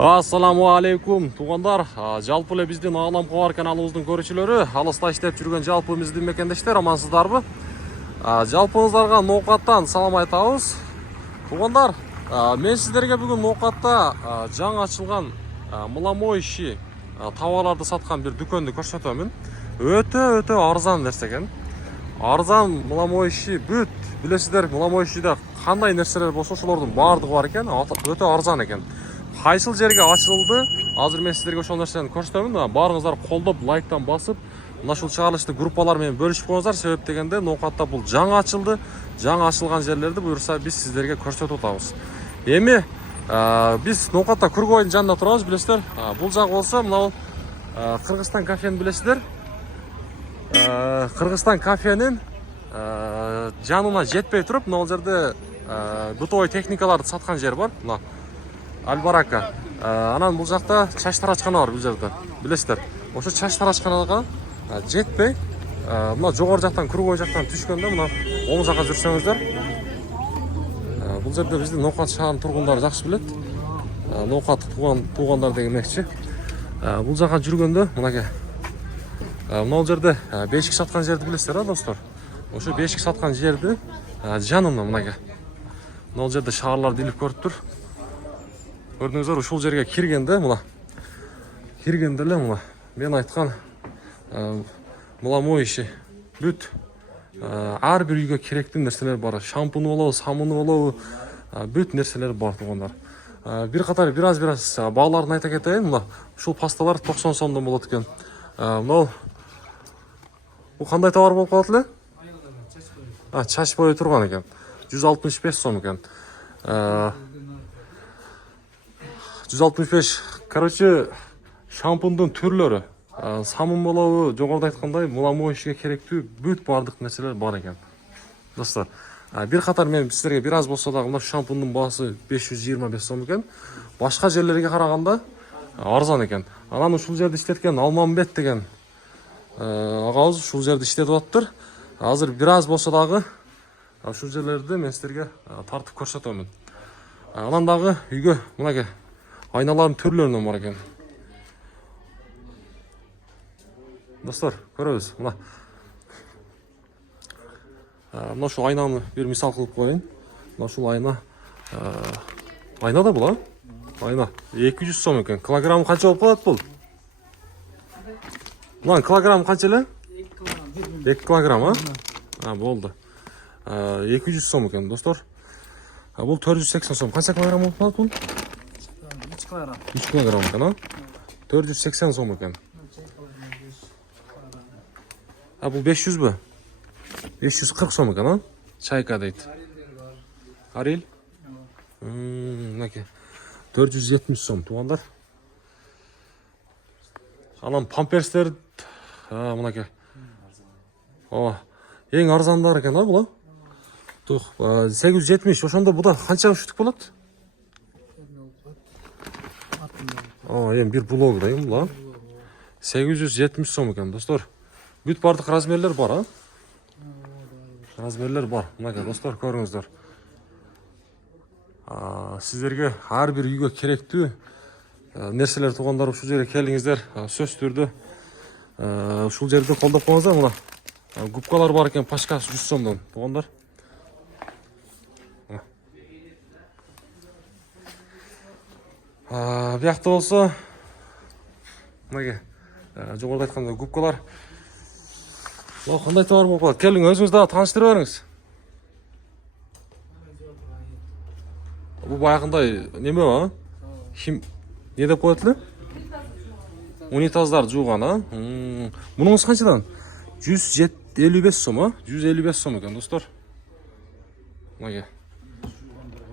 Ассаламу алейкум туғандар. Жалпы эле биздин Ағлам Кабар каналыбыздын көрүүчүлөрү, алыста иштеп жүргөн жалпы биздин мекендештер, амансыздарбы? Жалпыңыздарга ноокаттан салам айтабыз. Туғандар, мен сиздерге бүгүн ноокатта жаңы ачылган мламоющий товарларды саткан бир дүкөндү көрсөтөмүн. Өтө арзан нерсе экен. Арзан мламоющий бүт. Билесиздер, мламоющийде кандай нерселер болсо ошолордун баардыгы бар экен. Өтө арзан экен. Кайсыл жерге ачылды? Азыр мен сиздерге ошол нерсени көрсөтөмүн. Баарыңыздар колдоп, лайктан басып, мына ушул чыгарылышты группалар менен бөлүшүп коюңуздар. Себеп дегенде, ноокатта бул жаңы ачылды. Жаңы ачылган жерлерди буюрса биз сиздерге көрсөтүп атабыз. Эми биз ноокатта Кургойдун жанында турабыз, билесиздер. Бул жак болсо мына Кыргызстан кафени билесиздер. Кыргызстан кафенин жанына жетпей туруп, мына жерде бытовой техникаларды саткан жер бар. Мына Албарака. Анан бул жакта чач тарачкана бар бул жерде. Билесиздер. Ошо чач тарачканага жетпей, мына жогору жактан Кургой жактан түшкөндө мына оң жакка жүрсөңүздөр, бул жерде биздин Ноокат шаарынын тургундары жакшы билет. Ноокат туугандар дегенекчи. Бул жакка жүргөндө мынакей. Мына жерде бешик саткан жерди билесиздер, достор. Ошо бешик саткан жерди жанында мынакей. Мына жерде шаарларды илип көрүп тур. Көрдүңүздөр, ушул жерге киргенде эле мына мен айткан мламоющий бүт ар бир үйгө керектүү нерселер бар. Шампуны болобу, самуны болобу, бүт нерселер бар туугандар. Бир катар бир аз бааларын айта кетейин. Мына ушул пасталар 90 сомдон болот экен. Бул кандай товар болуп калат эле? Чач бою турган экен. 165 сом экен. 165. Короче, шампундун түрлөрү, самун болобу, жогоруда айткандай, мламоющийге керектүү бүт бардык нерселер бар экен. Достор, бир катар мен сиздерге бир аз болсо дагы мына шампундун баасы 525 сом экен. Башка жерлерге караганда арзан экен. Анан ушул жерде иштеткен Алмамбет деген агабыз ушул жерде иштетип атыптыр. Азыр бир аз болсо дагы ушул жерлерди мен сиздерге тартып көрсөтөмүн. Анан дагы үйгө мынакей айналарын түрлөрүнөн бар экен. Достор, көрөбүз. Мына ушул айнаны бир мисал кылып коеюн. Мына ушул айна да бул, айна 200 сом экен. Килограммы канча болуп калат бул? Мына килограммы канча эле? 2 килограмм, болду. 200 сом экен, достор. Бул 480 сом. Канча килограмм болуп калат бул? 3 килограмм экен, 480 сом экен. Бул 500 бу? 540 сом экен, Чайка дейт. Арил? Мынакей. 470 сом, туугандар. Анан памперстер мынакей. Эң арзандар экен, бул. 870. Ошондо буда канча үчтүк болот? Эми бир блог да бул, 870 сом экен, достор. Бүт бардык размерлер бар, Размерлер бар. Мынакей, достор, көрүңүздөр. Сиздерге ар бир үйгө керектүү нерселер туугандар ушул жерге келиңиздер. Сөз түрдө ушул жерди колдоп коюңуздар. Мына губкалар бар экен, пачкасы 100 сомдон, туугандар. Биякта болсо мынакей жогоруда айткандай губкалар. Кандай товар болуп калат? Келиң, өзүңүз дагы тааныштырып бериңиз. Бул баягындай неме, не деп коет эле? Унитаздар жууган, Мунуңуз канчадан? 155 сом, 155 сом экен, достор. Мынакей.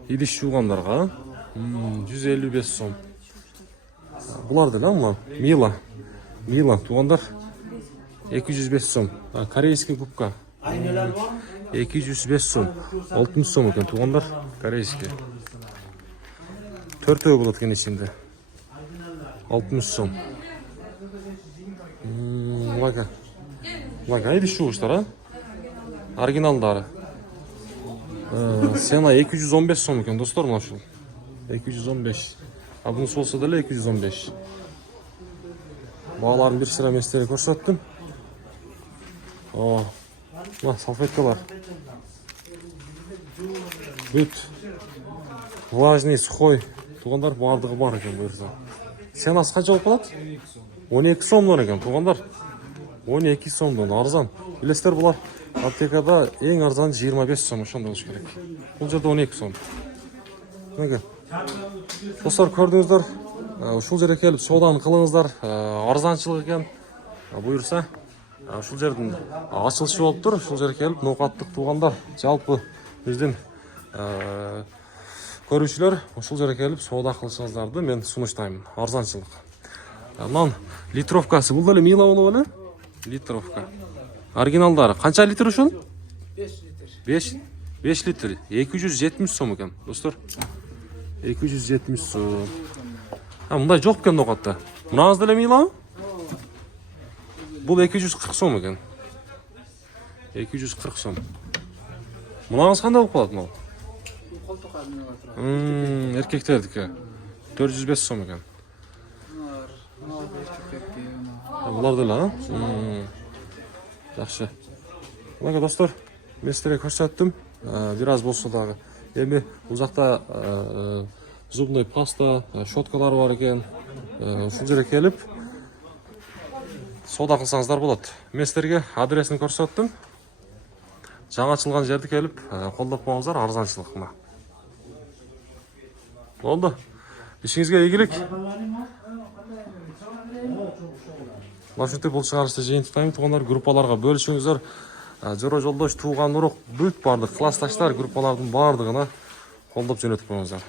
Идиш жуугандарга 155 сом. Булар деле, Мила, туугандар. 205 сом. Корейский губка. 205 сом. 60 сом экен, туугандар. Корейский. 4 болот экен ичинде. 60 сом. Мынакей идиш жуугучтар, оригиналдары. Сена 215 сом экен, достор, мына ушул. 215. Bunisi bolsa деле 215. Бағаларын bir sıra mestere көрсөттүм. Мына салфеткалар. Бүт. Влажный, сухой. Туғандар бардығы бар екен бұйырса. Ценасы қанша болып қалады? 12 сомдон екен туғандар. 12 сомдон арзан. Білесіздер бұлар аптекада ең арзан 25 сом ошондой болуш керек. Бұл жерде 12 сом. Міне. Достар көрдіңіздер, ушул жерге келіп сауданы кылыңыздар, арзанчылык екен. Буйрса, ушул жердин ачылышы болуп тур, ушул жерге келіп ноокаттык туугандар, жалпы биздин көрүүчүлөр ушул жерге келіп сауда кылышыңыздарды мен сунуштаймын. Арзанчылык. Мына литровкасы, бул деле мила болуп эле. Литровка. Оригиналдары канча литр ушул? 5 литр. 5 литр. 270 сом екен, достор. 270 сом. Мындай жок екен ноокатта. Мынаңыз деле милабы? Бул 240 сом екен. 240 сом. Мынаңыз кандай болуп калат мына? Эркектердики. 405 сом екен. Булар деле, Жакшы. Мына достор, мен силерге көрсөттүм. Бир аз болсо дагы. Эми бул жакта зубной паста, щоткалар бар екен. Ушул жерге келип сауда кылсаңыздар болот. Мен силерге адресин көрсөттүм. Жаңы ачылган жерди келип колдоп коюңуздар, арзанчылык мына. Болду. Ишиңизге ийгилик. Ушинтип бул чыгарышты жыйынтыктайм. Туугандар группаларга бөлүшүңүздөр. Жора жолдош, тууган урук бүт бардык классташтар группалардын бардыгына колдоп жөнөтүп коюңуздар.